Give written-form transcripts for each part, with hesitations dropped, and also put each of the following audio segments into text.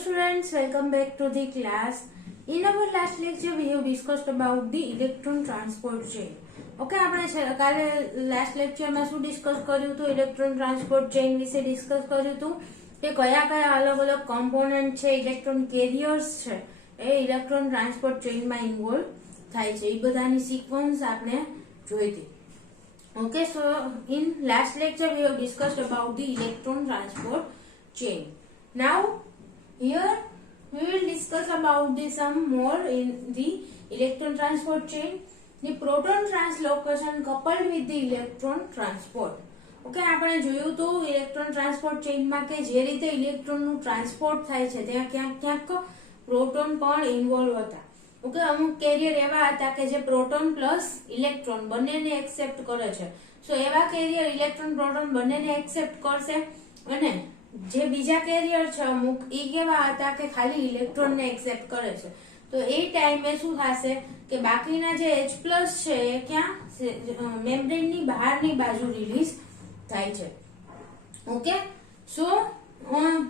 students, welcome back to the class. In our last lecture we have discussed about the electron transport chain. Okay, આપણે કાલે last લેક્ચરમાં શું discuss કર્યું હતું? Electron transport chain વિશે discuss કર્યું હતું કે કયા કયા અલગ અલગ કોમ્પોનન્ટ છે, ઇલેક્ટ્રોન કેરિયર્સ છે, એ ઇલેક્ટ્રોન ટ્રાન્સપોર્ટ ચેઇનમાં ઇન્વોલ્વ થાય છે. એ બધાની સિક્વન્સ આપણે જોઈ હતી. Okay, so in last lecture we have discussed about the electron transport chain. Now here we will discuss about some more in the electron transport chain. The proton translocation coupled with the electron transport. Okay, આપણે જોયું તો electron transport ચેઇનમાં કે જે રીતે ઇલેક્ટ્રોનનું transport થાય છે ત્યાં ક્યાંક ક્યાંક પ્રોટોન પણ ઇન્વોલ્વ હતા. ઓકે, અમુક કેરિયર એવા હતા કે જે પ્રોટોન પ્લસ ઇલેક્ટ્રોન બંનેને એક્સેપ્ટ કરે છે. સો એવા કેરિયર ઇલેક્ટ્રોન પ્રોટોન બંનેને એક્સેપ્ટ કરશે અને જે બીજા કેરિયર છે અમુક એ કેવા હતા કે ખાલી ઇલેક્ટ્રોનને એક્સેપ્ટ કરે છે. તો એ ટાઈમે શું થશે કે બાકીના જે H+ છે એ ક્યાં મેમ્બ્રેનની બહારની બાજુ રિલીઝ થાય છે. ઓકે, સો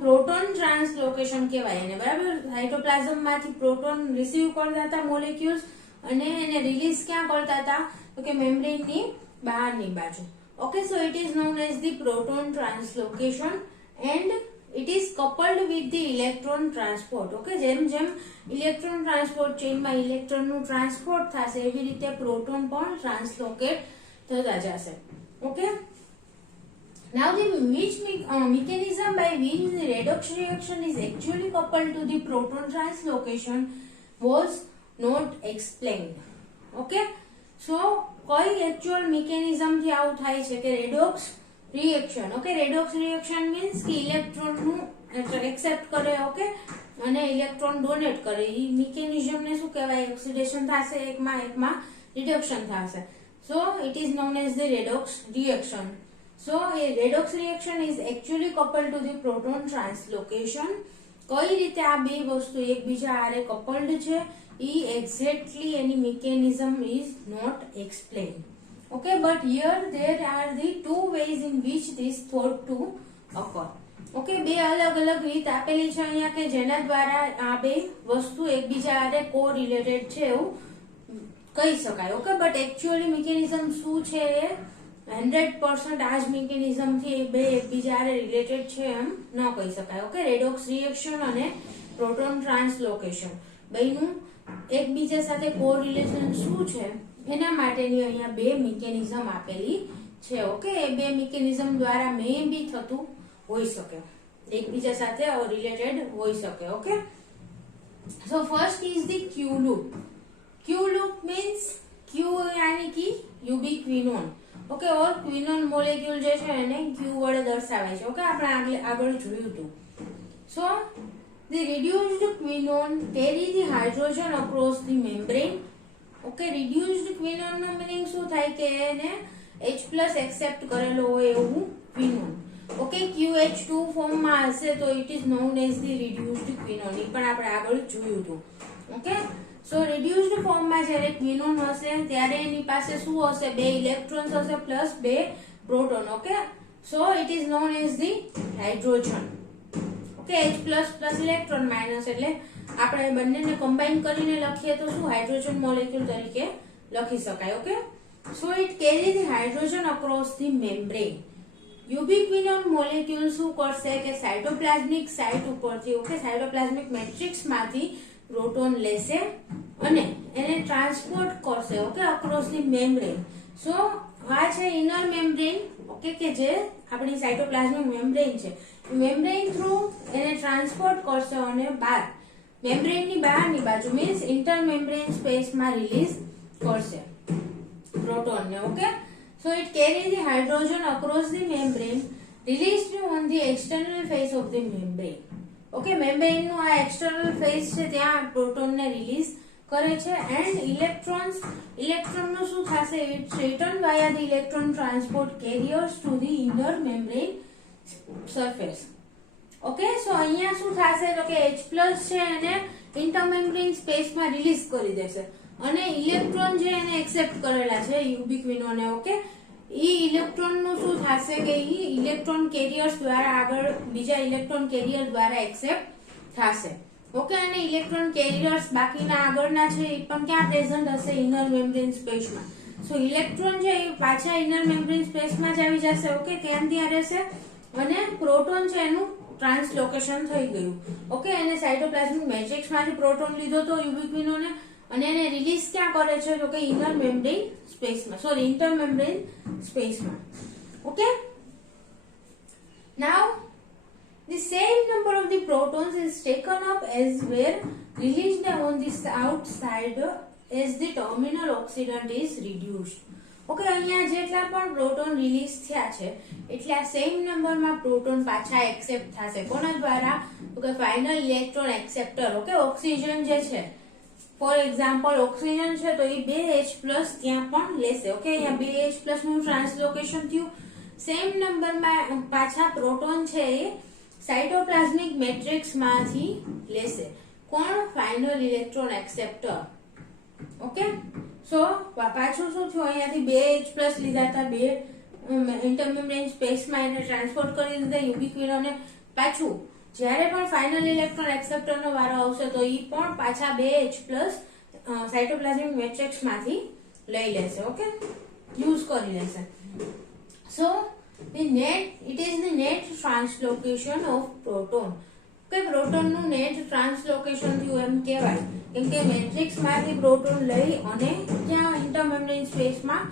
પ્રોટોન ટ્રાન્સલોકેશન કહેવાય એને, બરાબર. સાયટોપ્લાઝમ માંથી પ્રોટોન રિસીવ કરતા હતા મોલેક્યુલ્સ અને એને રિલીઝ ક્યાં કરતા હતા તો કે મેમ્બ્રેનની બહારની બાજુ. Okay, so it is known as the proton translocation and it is coupled with the electron transport. Okay, જેમ જેમ ઇલેક્ટ્રોન ટ્રાન્સપોર્ટ ચેઇનમાં ઇલેક્ટ્રોનનું ટ્રાન્સપોર્ટ થશે એવી રીતે પ્રોટોન પણ ટ્રાન્સલોકેટ થતા જશે. Okay, now the which mechanism by which the redox reaction is actually coupled to the proton translocation was not explained. Okay, so કઈ actual mechanism થી આવું થાય છે કે redox reaction. Okay, redox reaction means કે ઇલેક્ટ્રોન નું accept કરે, okay, અને ઇલેક્ટ્રોન ડોનેટ કરે. એ મિકેનિઝમ ને શું કહેવાય? ઓક્સિડેશન થશે, એકમાં રિડક્શન થશે. So it is known as the redox reaction. So એ redox reaction is actually coupled to the proton translocation. કઈ રીતે આ બે વસ્તુ એકબીજા હારે કપલ્ડ છે એ એક્ઝેક્ટલી એની mechanism is not explained. Okay, but here there are the two ways in which this thought to occur. Okay, બે અલગ અલગ રીત આપેલી છે અહીંયા કે જેના દ્વારા આ બે વસ્તુ એકબીજા હારે કોરિલેટેડ છે એવું કહી શકાય. ઓકે, બટ એકચ્યુઅલી મિકેનિઝમ શું છે એ 100% આ જ મિકેનિઝમ થી બે એકબીજા હારે રિલેટેડ છે એમ ન કહી શકાય. ઓકે, રેડોક્સ રિએક્શન અને પ્રોટોન ટ્રાન્સલોકેશન બેનું એકબીજા સાથે કોરિલેશન શું છે એના માટેની અહીંયા બે મિકેનિઝમ આપેલી છે. ઓકે, એ બે મિકેનિઝમ દ્વારા મે બી થતું હોઈ શકે, એકબીજા સાથે રિલેટેડ હોઈ શકે. Okay, so first is the Q loop. Q loop means Q યાની કે યુબિક્વિનોન. ઓકે, ઓર ક્વિનોન મોલેક્યુલ જે છે એને ક્યુ વડે દર્શાવાય છે. ઓકે, આપણે આગળ જોયું હતું. So the reduced quinone carry the hydrogen across the membrane. Okay, reduced quinone નો મીનિંગ શું થાય કે એને H+ એક્સેપ્ટ કરેલો હોય એવું ક્વિનોન. ઓકે, QH2 ફોર્મમાં હશે તો it is known as the reduced quinone. એ પણ આપણે આગળ જોયું હતું. ઓકે, સો રિડ્યુસ્ડ ફોર્મમાં જ્યારે ક્વિનોન હશે ત્યારે એની પાસે શું હશે? બે ઇલેક્ટ્રોન્સ હશે પ્લસ બે proton. Okay, so it is known as the hydrogen. Okay, H+ electron minus એટલે આપણે બંનેને કમ્બાઈન કરીને લખીએ તો શું હાઇડ્રોજન મોલેક્યુલ તરીકે લખી શકાય. Okay, so it carry the hydrogen across the membrane. Ubiquinone molecule શું કરશે કે સાયટોપ્લાઝમિક સાઇટ ઉપરથી, ઓકે, સાયટોપ્લાઝમિક મેટ્રિક્સ માંથી પ્રોટોન લેશે અને એને ટ્રાન્સપોર્ટ કરશે. Okay, across the membrane. So આ છે ઇનર મેમ્બ્રેન. ઓકે, કે જે આપણી સાયટોપ્લાઝમિક મેમ્બ્રેન છે, મેમ્બ્રેન થ્રુ એને ટ્રાન્સપોર્ટ કરશે અને બહાર મેમ્બ્રેનની બહારની બાજુ મીન્સ ઇન્ટરમેમ્બ્રેન સ્પેસમાં રિલીઝ કરશે પ્રોટોનને. Okay, so it carry the hydrogen across the membrane released on the external face of the membrane. Okay, મેમ્બ્રેનનું આ એક્સટર્નલ ફેસ છે ત્યાં પ્રોટોનને રિલીઝ કરે છે એન્ડ ઇલેક્ટ્રોનનું શું થશે? Its return via the electron transport carriers to the inner membrane surface. Okay, so અહીંયા શું થશે તો કે H+ છે એને ઇન્ટરમેમ્બ્રેન સ્પેસમાં રિલીઝ કરી દેશે અને ઇલેક્ટ્રોન જે એને એક્સેપ્ટ કરેલા છે યુબિક્વિનોને, ઓકે, એ ઇલેક્ટ્રોનનું શું થશે કે એ ઇલેક્ટ્રોન કેરિયર્સ દ્વારા આગળ બીજા ઇલેક્ટ્રોન કેરિયર દ્વારા એક્સેપ્ટ થશે. ઓકે, અને ઇલેક્ટ્રોન કેરિયર્સ બાકીના આગળના છે એ પણ ક્યાં પ્રેઝન્ટ હશે? ઇનર મેમ્બ્રેન સ્પેસમાં. સો ઇલેક્ટ્રોન છે એ પાછા ઇનર મેમ્બ્રેન સ્પેસમાં જ આવી જશે. ઓકે, ત્યાં રહેશે અને પ્રોટોન છે એનું ટ્રાન્સલોકેશન થઈ ગયું. ઓકે, એને સાયટોપ્લાઝમિક મેટ્રિક્સમાંથી પ્રોટોન લીધો તો યુબિક્વિનોને, અને એને રિલીઝ ક્યાં કરે છે? તો કે ઇનર મેમ્બ્રેન સ્પેસમાં, સોરી ઇન્ટર મેમ્બ્રેન સ્પેસમાં. Okay, now the same number of the protons is taken up as were released on the outside as the terminal oxidant is reduced. Okay, અહીંયા જેટલા પણ પ્રોટોન રિલીઝ થયા છે એટલે આ same નંબરમાં પ્રોટોન પાછા એક્સેપ્ટ થશે. કોના દ્વારા? તો કે final electron acceptor. Okay, oxygen જે છે, ફોર એક્ઝામ્પલ ઓક્સિજન છે તો એ 2H+ ત્યાં પણ લેશે. ઓકે, અહીંયા 2H+ નું ટ્રાન્સલોકેશન થયું. સેમ નંબરમાં પાછા પ્રોટોન છે એ સાયટોપ્લાઝમિક મેટ્રિક્સ માંથી લેશે. કોણ? Final electron acceptor. Okay, so પાછું શું થયું? અહીંયાથી 2H+ લીધા હતા, બે ઇન્ટરમેમ્બ્રેન સ્પેસમાં એને ટ્રાન્સપોર્ટ કરી દીધા યુબિક્વિનોને. પાછું જ્યારે પણ ફાઇનલ ઇલેક્ટ્રોન એક્સેપ્ટરનો વારો આવશે તો એ પણ પાછા 2H+ સાયટોપ્લાઝમિક મેટ્રિક્સ માંથી લઈ લેશે. ઓકે, યુઝ કરી લેશે. સો it is the net translocation of proton. કે પ્રોટોનનું નેટ ટ્રાન્સલોકેશન થયું એમ કહેવાય, કેમ કે મેટ્રિક્સ માંથી પ્રોટોન લઈ અને ત્યાં ઇન્ટરમેમ્બ્રેન સ્પેસમાં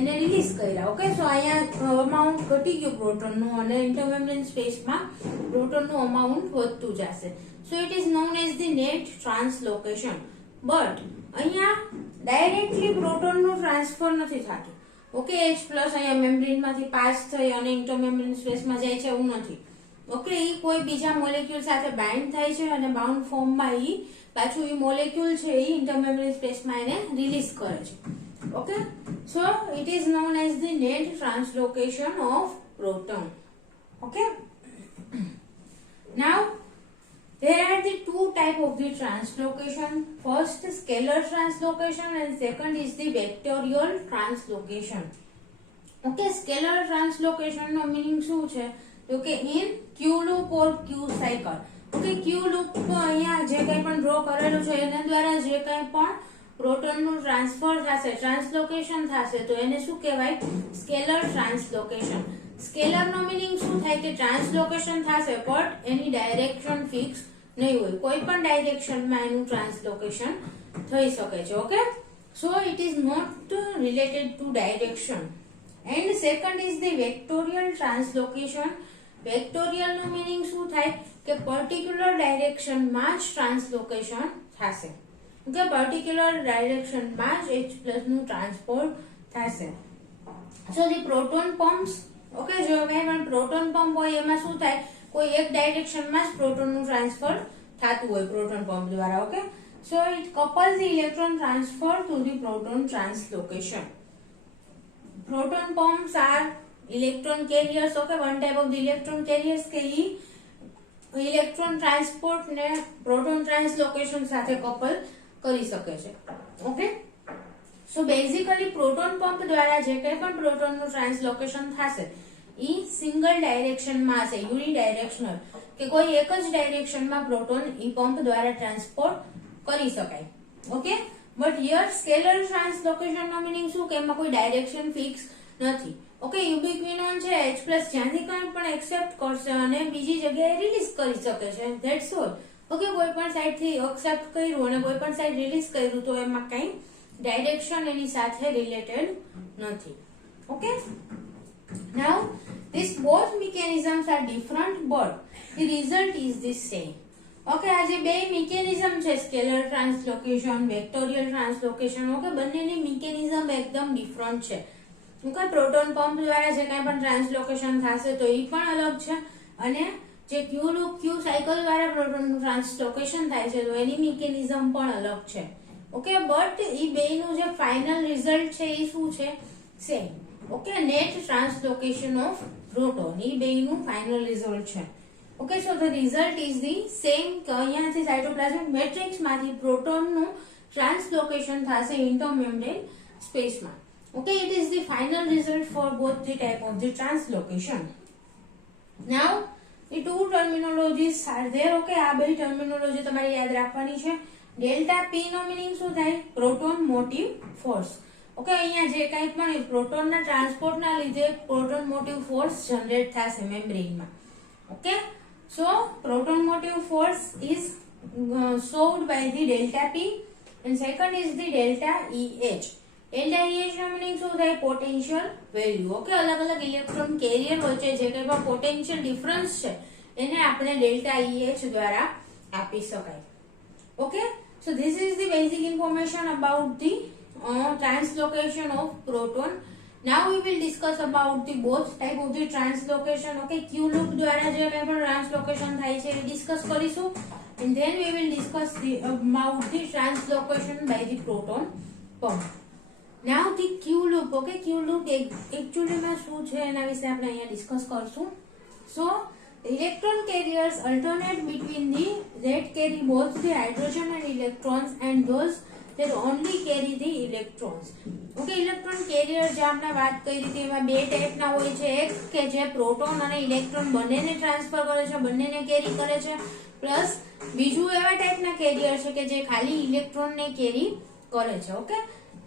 એને રિલીઝ કર્યા. ઓકે, સો અહીંયા અમાઉન્ટ ઘટી ગયું પ્રોટોનનું અને ઇન્ટરમેમ્બ્રેન સ્પેસમાં પ્રોટોનનું અમાઉન્ટ વધતું જશે. So it is known as the net translocation. But અહીંયા ડાયરેક્ટલી પ્રોટોનનું ટ્રાન્સફર નથી થતું. ઓકે, H+ અહીંયા મેમ્બ્રેનમાંથી પાસ થઈ અને ઇન્ટરમેમ્બ્રેન સ્પેસમાં જાય છે એવું નથી. ઓકે, એ કોઈ બીજા મોલેક્યુલ સાથે બાઇન્ડ થાય છે અને બાઉન્ડ ફોર્મમાં એ પાછું એ મોલેક્યુલ છે એ ઇન્ટરમેમ્બ્રેન સ્પેસમાં એને રિલીઝ કરે છે. Okay, so it is known as the net translocation of proton. Okay, now there are the two type of the translocation. First, scalar translocation and second is the vectorial translocation. Okay, scalar translocation no meaning શું છે? તો કે in Q loop or Q cycle. Okay, Q loop અહીંયા જે કંઈ પણ draw કરેલું છે એના દ્વારા જે કંઈ પણ પ્રોટોનનું ટ્રાન્સફર થશે, ટ્રાન્સલોકેશન થશે તો એને શું કહેવાય? સ્કેલર ટ્રાન્સલોકેશન. સ્કેલર નો meaning શું થાય? કે ટ્રાન્સલોકેશન થશે બટ એની ડાયરેક્શન ફિક્સ નહીં હોય, કોઈ પણ ડાયરેક્શનમાં એનું ટ્રાન્સલોકેશન થઈ શકે છે. Okay, so it is not related to direction. And second is the vectorial translocation. Vectorial નું મીનિંગ શું થાય? કે પર્ટિક્યુલર ડાયરેક્શનમાં જ ટ્રાન્સલોકેશન થશે. ઓકે, પર્ટિક્યુલર ડાયરેક્શનમાં જ H+ નું ટ્રાન્સપોર્ટ થશે. સો ધી પ્રોટોન પમ્પ્સ. ઓકે, જો કંઈ પણ પ્રોટોન પંપ હોય એમાં શું થાય? કોઈ એક ડાયરેક્શનમાં જ પ્રોટોનનું ટ્રાન્સફર થતું હોય પ્રોટોન પંપ દ્વારા. Okay, so it couples the electron transfer to the proton translocation. Proton pumps are electron carriers. Okay, one type of the electron carriers કે ઈ ઇલેક્ટ્રોન ટ્રાન્સપોર્ટ ને પ્રોટોન ટ્રાન્સલોકેશન સાથે કપલ કરી શકે છે. Okay, so basically proton pump દ્વારા જે કંઈ પણ પ્રોટોનનું ટ્રાન્સલોકેશન થશે ઈ સિંગલ ડાયરેક્શનમાં હશે, યુનિડાયરેક્શનલ, કે કોઈ એક જ ડાયરેક્શનમાં પ્રોટોન ઈ પંપ દ્વારા ટ્રાન્સપોર્ટ કરી શકાય. Okay, but here scalar translocation નો મીનિંગ શું? કે એમાં કોઈ ડાયરેક્શન ફિક્સ નથી. ઓકે, યુબિક્વિનોન છે H+ જ્યાંથી કંઈ પણ એક્સેપ્ટ કરશે અને બીજી જગ્યાએ રિલીઝ કરી શકે છે, ધેટ્સ ઓલ. ઓકે, કોઈ પણ સાઈડથી એક્સેપ્ટ કર્યું અને કોઈ પણ સાઈડ રિલીઝ કર્યું તો એમાં કંઈ ડાયરેક્શન એની સાથે રિલેટેડ નથી. Okay, now these both mechanisms are different but the result is the same. Okay, આ જે બે મિકેનિઝમ છે સ્કેલર ટ્રાન્સલોકેશન, વેક્ટોરિયલ ટ્રાન્સલોકેશન, ઓકે, બંનેની મિકેનિઝમ એકદમ ડિફરન્ટ છે. ઓકે, પ્રોટોન પંપ દ્વારા જે કંઈ પણ ટ્રાન્સલોકેશન થશે તો એ પણ અલગ છે અને જે ક્યુ લૂપ ક્યુ સાયકલ દ્વારા પ્રોટોનનું ટ્રાન્સલોકેશન થાય છે તો એની મિકેનિઝમ પણ અલગ છે. ઓકે, બટ એ બેનું જે ફાઇનલ રિઝલ્ટ છે એ શું છે? Same. Okay, net translocation of proton, એ બેનું ફાઇનલ રિઝલ્ટ છે. Okay, so the result is the same. કે અહીંયાથી સાયટોપ્લાઝમિક મેટ્રિક્સમાંથી પ્રોટોનનું ટ્રાન્સલોકેશન થશે ઇન્ટરમેમ્બ્રેન સ્પેસમાં. Okay, it is the final result for both the type of the translocation. Now, એ two terminologies are there. Okay, આ બે ટર્મિનોલોજી તમારે યાદ રાખવાની છે. ડેલ્ટા પી નો મિનિંગ શું થાય? Proton motive force. ઓકે, અહીંયા જે કંઈ પણ પ્રોટોનના ટ્રાન્સપોર્ટના લીધે પ્રોટોન મોટિવ ફોર્સ જનરેટ થશે મેમ્બ્રેનમાં. Okay, so proton motive force is solved by the delta P and second is the delta EH. delta EH no meaning શું થાય? Potential value. ઓકે, અલગ અલગ ઇલેક્ટ્રોન કેરિયર વચ્ચે જે કંઈ પણ પોટેન્શિયલ ડિફરન્સ છે એને આપણે ડેલ્ટા EH દ્વારા આપી શકાય. Okay, so this is the basic information about the translocation of proton. Now we will discuss about the both type of the translocation. Okay, Q loop દ્વારા જે કંઈ પણ ટ્રાન્સલોકેશન થાય છે એ ડિસ્કસ કરીશું. And then we will discuss about the translocation by the proton pump. Now the Q loop. Okay, Q loop actually માં શું છે એના વિશે આપણે અહીંયા ડિસ્કસ કરશું. So electron carriers alternate between the that carry both the hydrogen and electrons and those that only carry the electrons. Okay, electron carrier જે આપણે વાત કરી હતી એમાં બે ટાઈપના હોય છે. એક કે જે પ્રોટોન અને ઇલેક્ટ્રોન બંનેને ટ્રાન્સફર કરે છે, બંનેને કેરી કરે છે, પ્લસ બીજું એવા ટાઈપના કેરિયર છે કે જે ખાલી ઇલેક્ટ્રોનને કેરી કરે છે. Okay,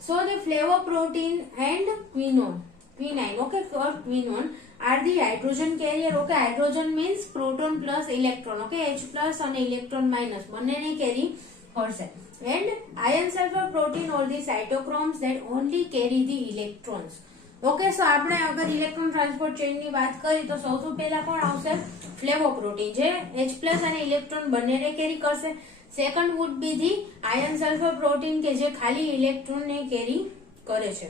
so the flavoprotein and quinine. Okay, four quinone are the hydrogen carrier. Okay, hydrogen means proton plus electron. Okay, H plus અને ઇલેક્ટ્રોન માઇનસ બંનેને કેરી કરશે. And iron sulphur protein or the cytochromes that only carry the electrons. Okay, so આપણે અગર electron transport ચેઇનની વાત કરી તો સૌથી પહેલા કોણ આવશે? ફ્લેવોપ્રોટીન જે H પ્લસ અને ઇલેક્ટ્રોન બંનેને કેરી કરશે. Second would be the ion sulphur protein કે જે ખાલી ઇલેક્ટ્રોનને કેરી કરે છે.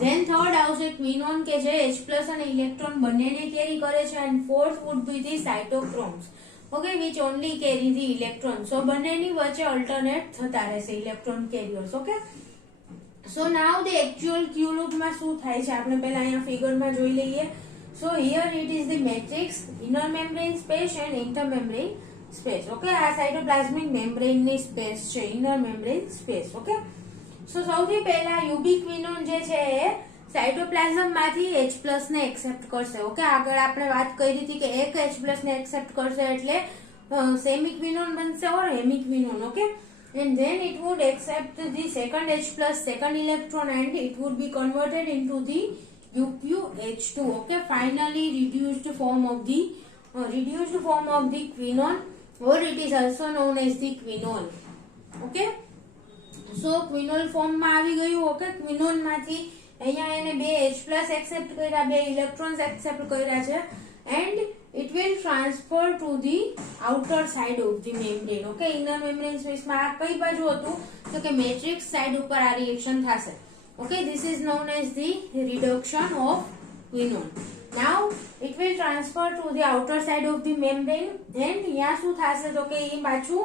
ધેન થર્ડ આવશે ક્વિનોન કે જે H પ્લસ અને ઇલેક્ટ્રોન બંનેને કેરી કરે છે. And fourth would be the cytochromes. Okay, which only carry the electron. So બંનેની વચ્ચે અલ્ટરનેટ થતા રહેશે electron carriers. Okay, so now the actual Q લૂપમાં શું થાય છે આપણે પહેલા અહીંયા ફિગરમાં જોઈ લઈએ. So here it is the matrix, inner membrane space and intermembrane space. Okay, આ સાઇટોપ્લાઝમિક મેમ્બ્રેન ની સ્પેસ છે, inner membrane space. Okay, so સૌથી પહેલા યુબિક્વિનોન જે છે એ સાઇટોપ્લાઝમ માંથી H+ ને એક્સેપ્ટ કરશે. ઓકે, આગળ આપણે વાત કરી હતી કે એક H+ ને એક્સેપ્ટ કરશે એટલે સેમિક્વિનોન બનશે or hemiquinone. Okay, and then it would accept the second H+, second electron and it would be converted into the UqH2. Okay, finally reduced form of the quinone, or it is also known as the quinol. Okay, so quinol form માં આવી ગયું. Okay, ક્વિનોન માંથી અહીંયા એને બે H+ accept કર્યા, બે electrons accept કર્યા છે. and it will transfer to the outer side of the membrane. Okay, inner membrane space માં આ કઈ બાજુ હતું? તો કે મેટ્રિક્સ સાઇડ ઉપર આ રિએક્શન થશે. Okay, this is known as the reduction of quinone. Now it will transfer to the outer side of the membrane and यहाँ શું થશે તો કે એ પાછું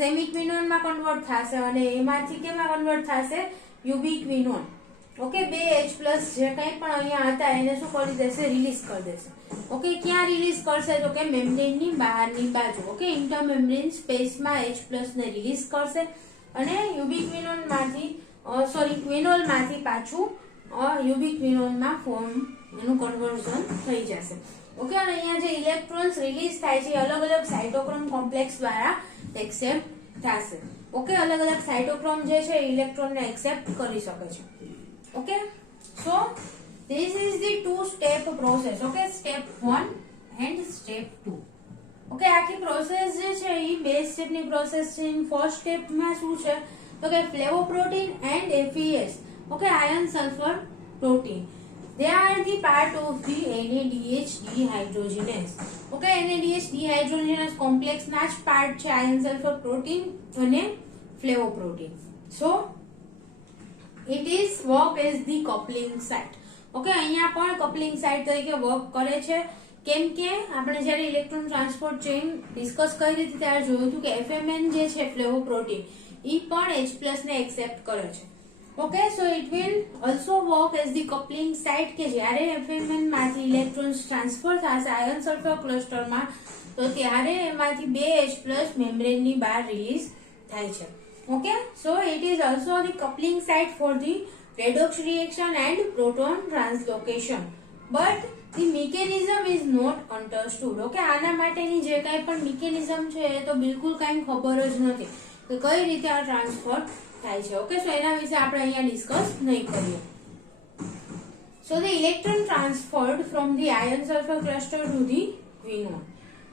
સેમિક્વિનોન માં કન્વર્ટ થશે અને એમાંથી કેમાં કન્વર્ટ થશે? યુબિક્વિનોન. ઓકે, બે H+ જે કંઈ પણ અહીંયા હતા એને શું કરી દેશે? રિલીઝ કરી દેશે. ઓકે, ક્યાં રિલીઝ કરશે તો કે મેમ્બ્રેનની બહારની બાજુ. ઓકે, ઇન્ટરમેમ્બ્રેન સ્પેસમાં H+ ને રિલીઝ કરશે અને યુબિક્વિનોન માંથી ક્વિનોલ માંથી પાછું યુબિક્વિનોન માં ફોર્મ એનું કન્વર્ઝન થઈ જશે. ઓકે, અને અહીંયા જે ઇલેક્ટ્રોન્સ રિલીઝ થાય છે અલગ અલગ સાઇટોક્રોમ કોમ્પ્લેક્સ દ્વારા એક્સેપ્ટ થશે. ઓકે, અલગ અલગ સાઇટોક્રોમ જે છે ઇલેક્ટ્રોન ને એક્સેપ્ટ કરી શકે છે. Okay, so this is the two step process. Okay, step 1 and step 2. Okay, આખી પ્રોસેસ જે છે એ બે સ્ટેપની પ્રોસેસ છે. ફર્સ્ટ સ્ટેપમાં શું છે તો કે flavoprotein and FES. Okay, iron sulphur protein. They are the part of the NADH dehydrogenase. Okay, NADH dehydrogenase complex ના જ પાર્ટ છે આયન સલ્ફર પ્રોટીન અને ફ્લેવોપ્રોટીન. So it is work as the coupling site. Okay, અહીંયા પણ coupling site તરીકે work કરે છે. કેમ કે આપણે જ્યારે ઇલેક્ટ્રોન ટ્રાન્સપોર્ટ ચેઇન ડિસ્કસ કરી હતી ત્યારે જોયું હતું કે FMN જે છે ફ્લેવોપ્રોટીન એ પણ H+ ને એક્સેપ્ટ કરે છે. Okay, so it will also work as the coupling site કે જ્યારે FMN માંથી ઇલેક્ટ્રોન્સ ટ્રાન્સફર થશે આયન સલ્ફર ક્લસ્ટરમાં તો ત્યારે એમાંથી બે H+ મેમ્બ્રેનની બહાર રિલીઝ થાય છે. Okay, so it is also the coupling site for the redox reaction and proton translocation. But the mechanism is not understood. Okay, આના માટેની જે કાંઈ પણ મિકેનિઝમ છે એ તો બિલકુલ કાંઈ ખબર જ નથી કે કઈ રીતે આ ટ્રાન્સફર થાય છે. ઓકે, સો એના વિશે આપણે અહીંયા ડિસ્કસ નહીં કરીએ. So the electron transferred from the iron sulfur cluster to the quinone.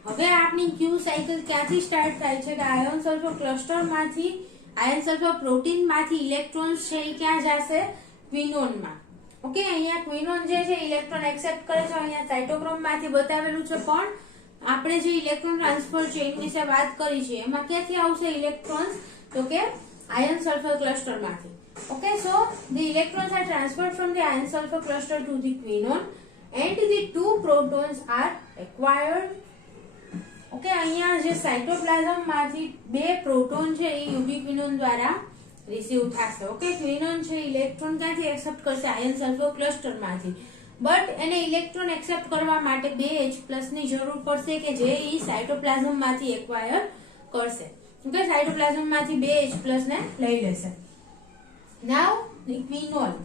હવે આપની ક્યુ સાયકલ ક્યાંથી સ્ટાર્ટ થાય છે કે આયર્ન સલ્ફર ક્લસ્ટર માંથી, આયર્ન સલ્ફર પ્રોટીન માંથી ઇલેક્ટ્રોન્સ છે એ ક્યાં જશે? ક્વિનોન માં. ઓકે, અહીંયા ક્વિનોન જે છે ઇલેક્ટ્રોન એક્સેપ્ટ કરે છે, અહીંયા સાયટોક્રોમ માંથી બતાવેલું છે, પણ આપણે જે ઇલેક્ટ્રોન ટ્રાન્સફર ચેઇન વિશે વાત કરી છે એમાં ક્યાંથી આવશે ઇલેક્ટ્રોન્સ? તો કે આયર્ન સલ્ફર ક્લસ્ટર માંથી. Okay, so the electrons are transferred from the iron sulfur cluster to the quinone and the two protons are acquired. Okay, અહીંયા જે સાયટોપ્લાઝમ માંથી બે પ્રોટોન છે એ યુબીક્વિનોન દ્વારા રિસીવ થશે. ઓકે, ક્વિનોન છે ઇલેક્ટ્રોન ક્યાંથી એક્સેપ્ટ કરશે? આયર્ન સલ્ફર ક્લસ્ટર માંથી. બટ એને ઇલેક્ટ્રોન એક્સેપ્ટ કરવા માટે બે H+ ની જરૂર પડશે કે જે ઈ સાયટોપ્લાઝમ માંથી એક્વાયર કરશે. ઓકે, સાયટોપ્લાઝમ માંથી બે H+ ને લઈ લેશે. Now the quinone.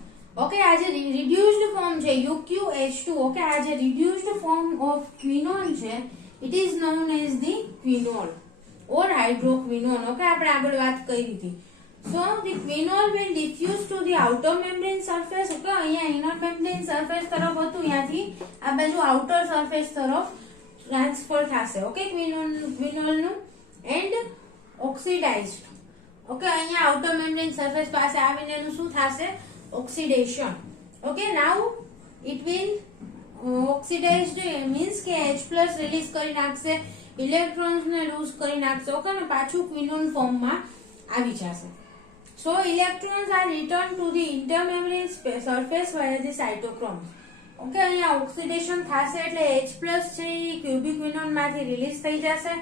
Okay, as a reduced form છે UqH2. Okay, as a reduced form of quinone છે, it is known as the quinol or hydroquinone. Okay, આપણે આગળ વાત કરી હતી. So the quinol will diffuse to the outer membrane surface. Okay, અહીંયા inner membrane surface તરફ હતું, ત્યાંથી આ બાજુ outer surface તરફ ટ્રાન્સફર થશે. Okay, quinol નું and oxidized. ઓકે, અહીંયા આઉટર મેમ્બ્રેન સરફેસ પાસે આવીને એનું શું થશે? Oxidation. Okay, now it will oxidised means કે H+ રિલીઝ કરી નાખશે, ઇલેક્ટ્રોન્સ ને લૂઝ કરી નાખશે. ઓકે, અને પાછું ક્વિનોન ફોર્મમાં આવી જશે. So electrons are return to the intermembrane surface via the cytochromes. Okay, અહીંયા ઓક્સિડેશન થશે એટલે H+ છે એ ક્યુબિક્વિનોન માંથી રિલીઝ થઈ જશે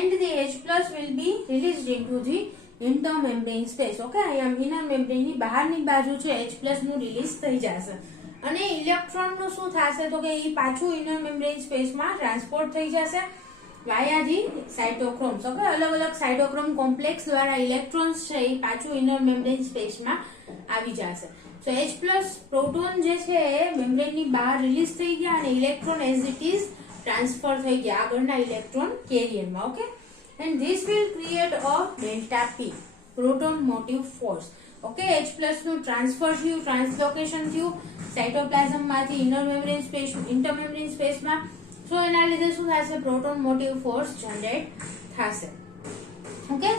and the H+ will be released into the intermembrane space. Okay, અહીંયા ઇનર મેમ્બ્રેન ની બહારની બાજુ છે H+ નું રિલીઝ થઈ જશે અને ઇલેક્ટ્રોન નું શું થશે તો કે એ પાછું ઇનર મેમ્બ્રેન સ્પેસમાં ટ્રાન્સપોર્ટ થઈ જશે વાયા ધી સાયટોક્રોમ્સ. ઓકે, અલગ અલગ સાયટોક્રોમ કોમ્પ્લેક્સ દ્વારા ઇલેક્ટ્રોન્સ છે એ પાછું ઇનર મેમ્બ્રેન સ્પેસમાં આવી જશે. સો H+ પ્રોટોન જે છે એ મેમ્બ્રેન ની બહાર રિલીઝ થઈ ગયા અને electron as it is transfer થઈ ગયા આગળના ઇલેક્ટ્રોન કેરિયરમાં. Okay, and this will create a delta P proton motive force. Okay, H+ નું ટ્રાન્સફર થયું, ટ્રાન્સલોકેશન થયું સાયટોપ્લાઝમ માંથી ઇનર મેમ્બ્રેન સ્પેસ, ઇન્ટરમેમ્બ્રેન સ્પેસમાં. સો એના લીધે શું થશે? પ્રોટોન મોટિવ ફોર્સ જનરેટ થશે. Okay,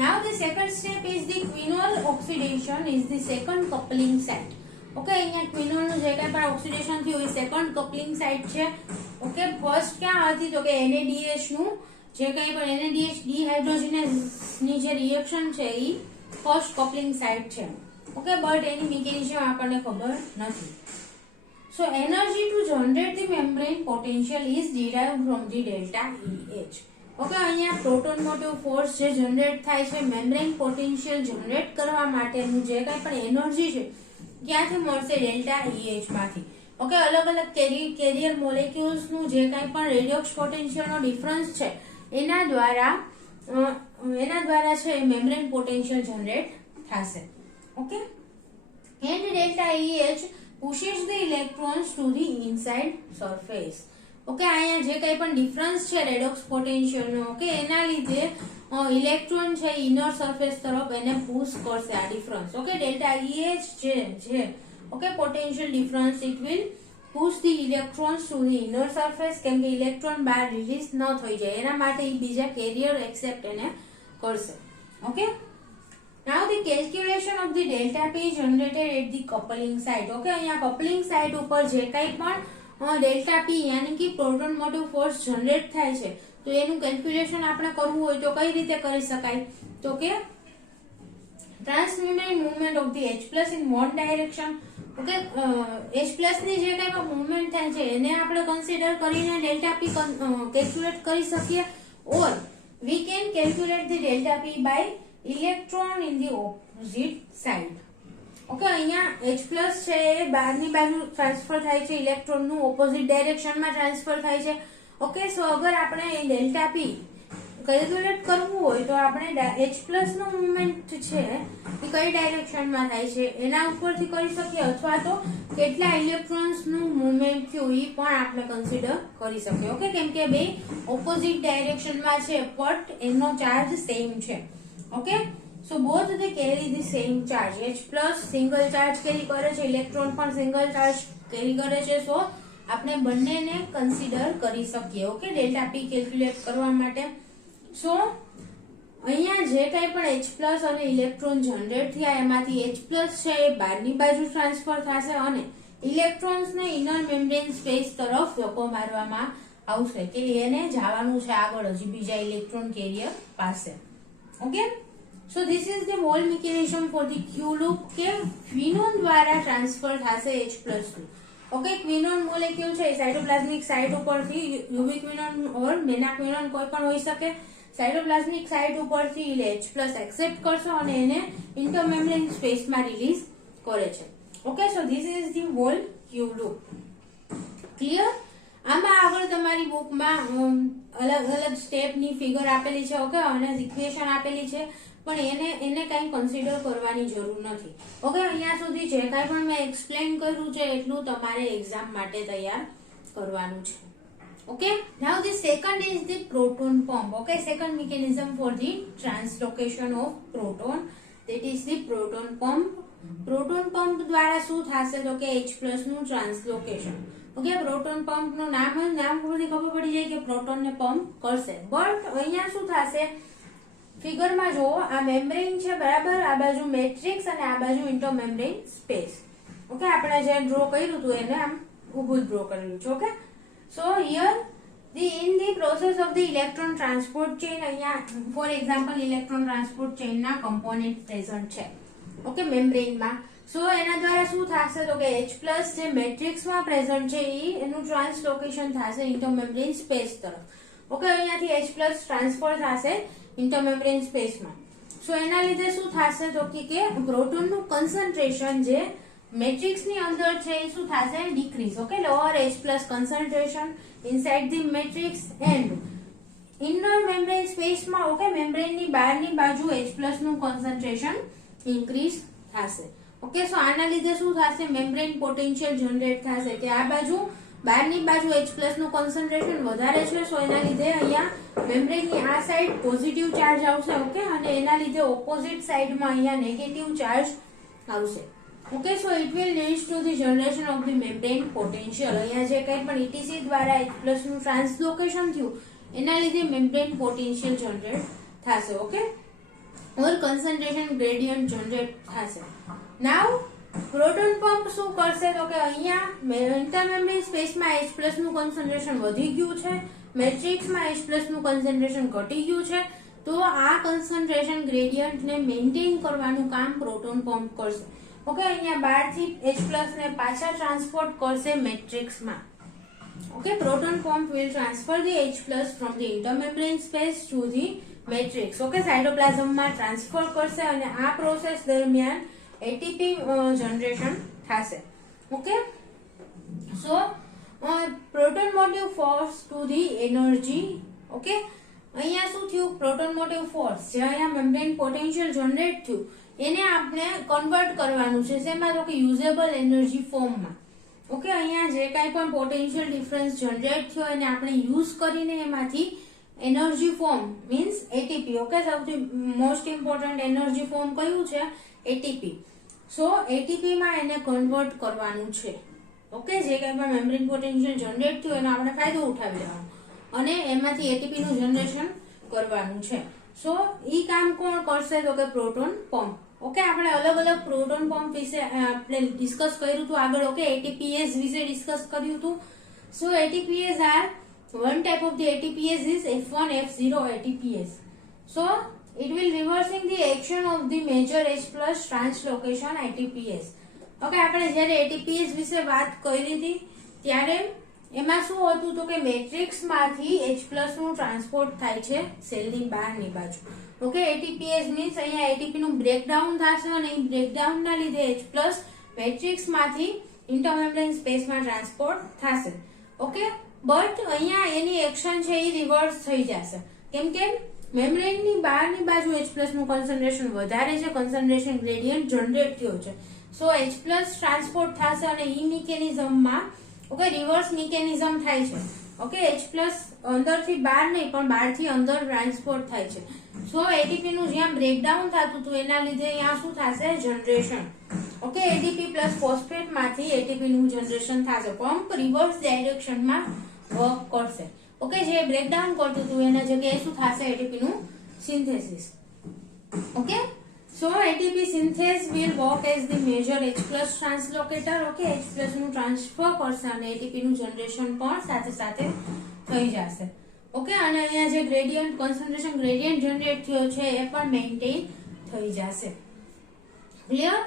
now the second step is the quinol oxidation is the second coupling site. Okay, અહીંયા ક્વિનોલ નું જે કાંઈ પણ ઓક્સિડેશન થયું એ સેકન્ડ કપલિંગ સાઇટ છે. ઓકે, ફર્સ્ટ ક્યાં હતી તો કે NADH નું જે કંઈ પણ NADH ડિહાઇડ્રોજનેઝ ની જે રિએક્શન છે એ ફર્સ્ટ કપલિંગ સાઇટ છે. ઓકે, બટ એની મિકેનિઝમ આપણને ખબર નથી. So energy to generate the membrane potential is derived from the delta EH. Okay, અહીંયા પ્રોટોન મોટિવ ફોર્સ જે જનરેટ થાય છે મેમ્બ્રેન પોટેન્શિયલ જનરેટ કરવા માટેનું જે કંઈ પણ એનર્જી છે ક્યાંથી મળશે? ડેલ્ટા EH માંથી. ઓકે, અલગ અલગ કેરિયર મોલેક્યુલ્સ નું જે કંઈ પણ રેડિયોક્સ પોટેન્શિયલ નો ડિફરન્સ છે એના દ્વારા છે મેમ્બ્રેન પોટેન્શિયલ જનરેટ થશે. Okay, and delta EH pushes the electrons to the inside surface. Okay, અહીંયા જે કંઈ પણ ડિફરન્સ છે રેડોક્સ પોટેન્શિયલ નો, ઓકે, એના લીધે ઇલેક્ટ્રોન છે ઇનર સરફેસ તરફ એને પુશ કરશે આ ડિફરન્સ. ઓકે, ડેલ્ટા EH જે okay potential difference it will push the electrons two the inner surface, કેમ કે ઇલેક્ટ્રોન બહાર રિલીઝ ન થઈ જાય એના માટે એ બીજા કેરિયર એક્સેપ્ટ એને કરશે. Okay, now the calculation of the delta P generated at the coupling site. Okay, અહીંયા કપલિંગ સાઇટ ઉપર જે કંઈ પણ ડેલ્ટા P યાની કે પ્રોટોન મોટિવ ફોર્સ જનરેટ થાય છે તો એનું કેલ્ક્યુલેશન આપણે કરવું હોય તો કઈ રીતે કરી શકાય? તો કે transmembrane movement of the H+ in one direction. Okay, H+ ની જે કંઈ પણ મૂવમેન્ટ થાય છે એને આપણે કન્સિડર કરીને ડેલ્ટા P કેલ્ક્યુલેટ કરી શકીએ, ઓર we can calculate the delta P by electron in the opposite side. Okay, અહીંયા H+ છે એ બહારની બાજુ ટ્રાન્સફર થાય છે, ઇલેક્ટ્રોન નું ઓપોઝિટ ડાયરેક્શનમાં ટ્રાન્સફર થાય છે. ઓકે, સો અગર આપણે ડેલ્ટા P કેલ્ક્યુલેટ કરવું હોય તો આપણે H+ નો મુવમેન્ટ છે એ કઈ ડાયરેક્શનમાં થાય છે એના ઉપરથી કરી શકીએ, અથવા તો કેટલા ઇલેક્ટ્રોન્સ નું મુવમેન્ટ થયું એ પણ આપણે કન્સિડર કરી શકીએ. ઓકે, કેમ કે બે ઓપોઝિટ ડાયરેક્શનમાં છે બટ એનો ચાર્જ સેમ છે. Okay, so both they carry the same charge. H+ single charge carry કરે છે, ઇલેક્ટ્રોન પણ સિંગલ ચાર્જ કેરી કરે છે. સો આપણે બંનેને કન્સિડર કરી શકીએ. ઓકે, ડેલ્ટા P કેલ્ક્યુલેટ કરવા માટે. સો અહીંયા જે કંઈ પણ H+ અને ઇલેક્ટ્રોન જનરેટ થયા એમાંથી H+ છે એ બહારની બાજુ ટ્રાન્સફર થશે અને ઇલેક્ટ્રોન્સને ઇનર મેમ્બ્રેન સ્પેસ તરફ ધક્કો મારવામાં આવશે કે એને જવાનું છે આગળ હજી બીજા ઇલેક્ટ્રોન કેરિયર પાસે. Okay, so this is the mall mechanism for the Q loop કે ક્વિનોન દ્વારા ટ્રાન્સફર થશે H+ નું. ઓકે, ક્વિનોન મોલેક્યુલ છે સાઇટોપ્લાઝમિક સાઇટ ઉપરથી યુબિક્વિનોન ઓર મેનાક્વિનોન કોઈ પણ હોઈ શકે. સાઇટોપ્લાઝમિક સાઇટ ઉપરથી H+ એક્સેપ્ટ કરશે અને એને ઇન્ટરમેમ્બ્રેન સ્પેસમાં રિલીઝ કરે છે. Okay, so this is the hall Q loop. Clear? આમાં આગળ તમારી બુકમાં અલગ અલગ સ્ટેપની ફિગર આપેલી છે. ઓકે, અને ઇક્વેશન આપેલી છે પણ એને કંઈ કન્સિડર કરવાની જરૂર નથી. ઓકે, અહીંયા સુધી જે કાંઈ પણ મેં એક્સપ્લેન કર્યું છે એટલું તમારે એક્ઝામ માટે તૈયાર કરવાનું છે. Okay, now the second is the proton pump. Okay, second mechanism for the translocation of proton, that is the proton pump. Proton pump દ્વારા શું થશે તો કે H+ નું ટ્રાન્સલોકેશન. ઓકે, પ્રોટોન પંપ નું નામ પરથી ખબર પડી જાય કે પ્રોટોન ને પંપ કરશે. બટ અહીંયા શું થશે, ફિગરમાં જો આ મેમ્બ્રેન છે બરાબર, આ બાજુ મેટ્રિક્સ અને આ બાજુ ઇન્ટરમેમ્બ્રેન સ્પેસ. ઓકે, આપણે જે ડ્રો કર્યું હતું એને આમ ઊભું ડ્રો કરેલું છે. Okay, so here in the process of the electron transport chain, અહીંયા for example electron transport chain ના component present છે. ઓકે, મેમ્બ્રેન માં. સો એના દ્વારા શું થશે તો કે H+ જે મેટ્રિક્સ માં પ્રેઝન્ટ છે એનું ટ્રાન્સલોકેશન થશે ઇન્ટરમેમ્બ્રેન સ્પેસ તરફ. ઓકે, અહીંયાથી H+ ટ્રાન્સફર થશે ઇન્ટરમેમ્બ્રેન સ્પેસમાં. સો એના લીધે શું થશે તો કે પ્રોટોનનું કન્સન્ટ્રેશન જે મેટ્રિક્સ ની અંદર છે એ શું થશે, decrease. Okay, lower H+ concentration inside the matrix and inner membrane space માં. ઓકે, મેમ્બ્રેન ની બહારની બાજુ H+ નું concentration ઇન્ક્રીઝ થશે. ઓકે, સો આના લીધે શું થશે, મેમ્બ્રેન પોટેન્શિયલ જનરેટ થશે કે આ બાજુ બહારની બાજુ H+ નું concentration વધારે છે. સો એના લીધે અહીંયા મેમ્બ્રેન ની આ સાઈડ પોઝિટિવ ચાર્જ આવશે. ઓકે, અને એના લીધે ઓપોઝિટ સાઈડમાં અહીંયા નેગેટિવ ચાર્જ આવશે. Okay, so it will lead to the generation of the membrane potential. અહીંયા જે કંઈ પણ ETC દ્વારા H+ નું ટ્રાન્સલોકેશન થયું એના લીધે મેમ્બ્રેન પોટેન્શિયલ જનરેટ થશે. ઓકે, ઓર કન્સન્ટ્રેશન ગ્રેડિયન્ટ જનરેટ થશે. નાઉ પ્રોટોન પંપ શું કરશે તો કે અહીંયા ઇન્ટરમેમ્બ્રેન સ્પેસમાં H+ નું કન્સન્ટ્રેશન વધી ગયું છે, મેટ્રિક્સમાં H+ નું કન્સન્ટ્રેશન ઘટી ગયું છે. તો આ કન્સન્ટ્રેશન ગ્રેડિયન્ટને મેન્ટેન કરવાનું કામ પ્રોટોન પંપ કરશે. ઓકે, અહીંયા બહારથી H+ ને પાછા ટ્રાન્સપોર્ટ કરશે મેટ્રિક્સમાં. Okay, proton pump will transfer the H+ from the intermembrane space to the matrix. Okay, સાઇટોપ્લાઝમમાં ટ્રાન્સફર કરશે અને આ પ્રોસેસ દરમિયાન ATP જનરેશન થશે. Okay, so proton motive force to the energy. Okay, અહીંયા શું થયું, પ્રોટોન મોટિવ ફોર્સ જે અહીંયા મેમ્બ્રેન પોટેન્શિયલ જનરેટ થયું એને આપણે કન્વર્ટ કરવાનું છે. શેમાં તો કે યુઝેબલ એનર્જી ફોર્મમાં. ઓકે, અહીંયા જે કાંઈ પણ પોટેન્શિયલ ડિફરન્સ જનરેટ થયો એને આપણે યુઝ કરીને એમાંથી energy form means ATP. Okay, સૌથી મોસ્ટ ઇમ્પોર્ટન્ટ એનર્જી ફોર્મ કયું છે, ATP. સો ATP માં એને કન્વર્ટ કરવાનું છે. ઓકે, જે કાંઈ પણ મેમ્બ્રેન પોટેન્શિયલ જનરેટ થયું એનો આપણે ફાયદો ઉઠાવી લેવાનો અને એમાંથી ATP નું જનરેશન કરવાનું છે. સો ઈ કામ કોણ કરશે તો કે પ્રોટોન પંપ. ઓકે, આપણે અલગ અલગ પ્રોટોન પંપ વિશે આપણે ડિસ્કસ કર્યું હતું આગળ. ઓકે, ATPase વિશે ડિસ્કસ કર્યું હતું. So ATPase are one type of the ATPase is F1 F0 ATPase. So it will reversing the action of the major H+ translocation ATPase. Okay, આપણે જ્યારે ATPase વિશે વાત કરી હતી ત્યારે એમાં શું હતું તો કે મેટ્રિક્સ માંથી H+ નું ટ્રાન્સપોર્ટ થાય છે સેલની બહારની બાજુ. ઓકે, ATPase મીન્સ અહીંયા ATP નું બ્રેકડાઉન થશે અને એ બ્રેકડાઉન ના લીધે H+ મેટ્રિક્સ માંથી ઇન્ટરમેમ્બ્રેન સ્પેસમાં ટ્રાન્સપોર્ટ થશે. ઓકે, બટ અહીંયા એની એક્શન છે એ રિવર્સ થઈ જશે કેમ કે મેમ્બ્રેનની બહારની બાજુ H+ નું કોન્સન્ટ્રેશન વધારે છે, કોન્સન્ટ્રેશન ગ્રેડિયન્ટ જનરેટ થયો છે. સો H+ ટ્રાન્સપોર્ટ થશે અને ઈ મિકેનિઝમમાં ઓકે રિવર્સ મિકેનિઝમ થાય છે. ઓકે H+ અંદરથી બહાર નહીં પણ બહારથી અંદર ટ્રાન્સપોર્ટ થાય છે. સો એટીપી નું જ્યાં બ્રેકડાઉન થતું હતું એના લીધે અહીંયા શું થશે generation. Okay ADP plus phosphate માંથી એટીપી નું જનરેશન થશે. પંપ રિવર્સ ડાયરેક્શનમાં વર્ક કરશે. ઓકે જે બ્રેકડાઉન કરતું હતું એના જગ્યાએ શું થશે એટીપી નું synthesis. Okay so ATP synthase will work as the major H+ translocator. Okay H+ નું ટ્રાન્સફર કરશે અને એટીપી નું જનરેશન પણ સાથે સાથે થઈ જશે. ઓકે અને અહીંયા જે ગ્રેડિયન્ટ કોન્સન્ટ્રેશન ગ્રેડિયન્ટ જનરેટ થયો છે એ પણ મેન્ટેન થઈ જશે. Clear?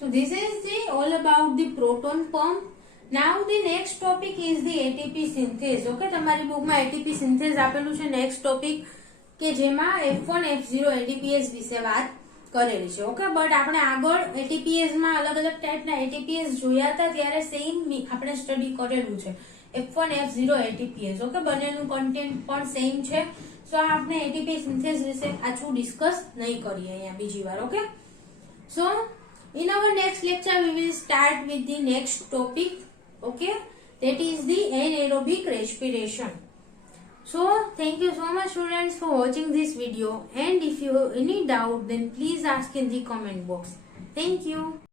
So this is the all about the proton pump. Now the next topic is the ATP synthase. Okay, તમારી બુકમાં ATP synthase આપેલું છે નેક્સ્ટ ટોપિક કે જેમાં F1 F0 ATPase વિશે વાત કરેલી છે. ઓકે બટ આપણે આગળ ATPase માં અલગ અલગ ટાઈપના ATPase જોયા હતા ત્યારે સેમ આપણે સ્ટડી કરેલું છે F1 F0 ATPase. ઓકે બંનેનું કન્ટેન્ટ પણ સેમ છે. સો આપણે ATP synthase વિશે આછું ડિસ્કસ નહીં કરીએ અહીંયા બીજી વાર. Okay so in our next lecture we will start with the next topic. Okay, that is the anaerobic respiration. So thank you so much students for watching this video, and if you have any doubt then please ask in the comment box. Thank you.